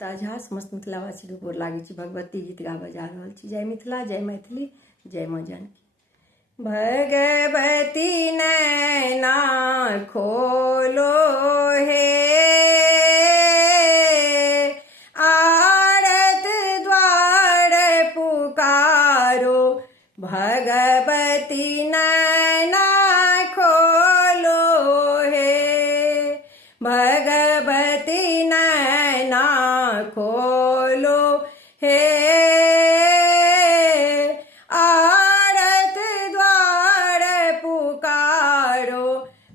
ताजा समस्त मिथिलावासी के गोर लागे छी। भगवती गीत गाबऽ जा रहल छी। जय मिथिला, जय मैथिली, जय माँ जानकी। भगवती नैना खोलो हे, आरत द्वार पुकारो। भगवती नैना खोलो हे, भगवती नैना खोलो हे, आरत द्वार पुकारो।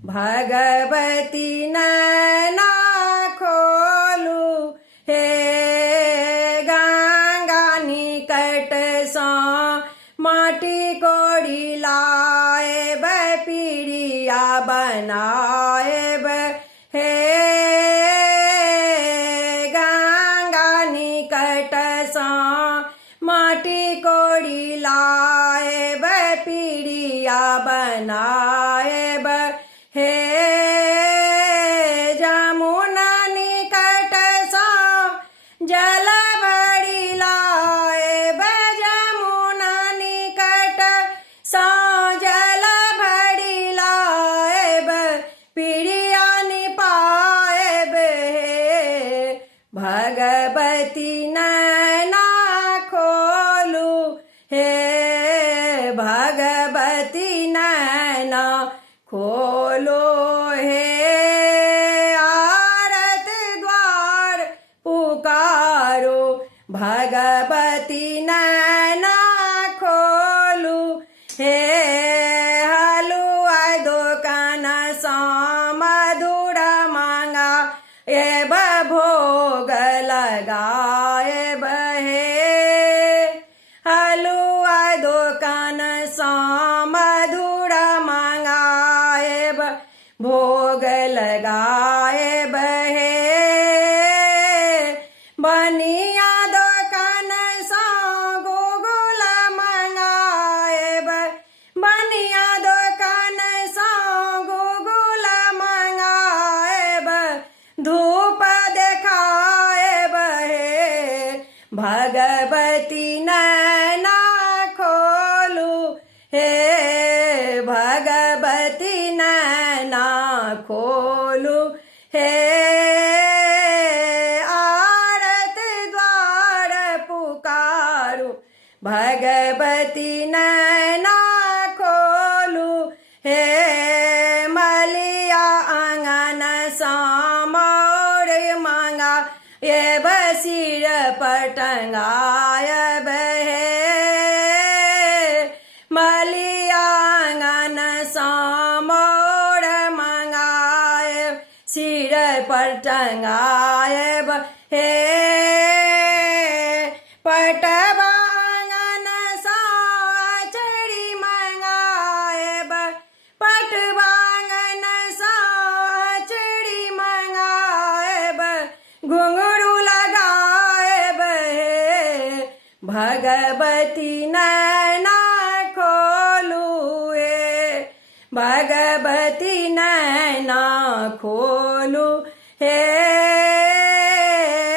भगवती नैना खोलू हे, गंगा निकट सँ माटी कोड़ी लाएब, पीड़िया बनाएब हे, गंगा निकट सँ माटी कोड़ी लाएब, पीड़िया बनाएब हे, जमुना निकट सँ जल भरि लाएब, जमुना निकट सँ जल भरि लाएब, पीड़िया निपाएब हे। भगवती नैना खोलू हे, भगवती नैना खोलो हे, आरत द्वार पुकारो। भगवती नैना खोलू हे, हलुआ दोकान सँ मधुर मंगाएब, भोग लगाएब हे, हलुआ दोकान सँ मधुर मंगाएब, भोग लगाएब हे, बनिया दोकान सँ गुगुल मंगाएब, बनिया दोकान सँ गुगुल मंगाएब, धूप देखाएब हे। भगवती नैना खोलू हे, भगवती नैना खोलू हे, आरत द्वार पुकारो। भगवती नैना खोलू हे, मलिया आंगन सँ मोर मंगाएब, सिर पर टंगाएब हे, मलिया आंगन सँ मोर मंगाएब, सिर पर टंगाएब हे, पटवा आंगन सँ चढ़ी मंगाएब, पटवा आंगन सँ चढ़ी मंगाएब, घुंघरू लगाएब हे। भगवती नैना खोलू हे, भगवती नैना खोलू हे,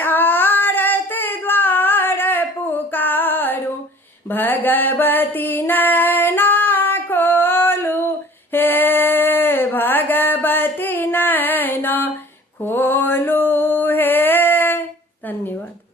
आरत द्वार पुकारो। भगवती नैना खोलू हे, भगवती नैना खोलू हे। धन्यवाद।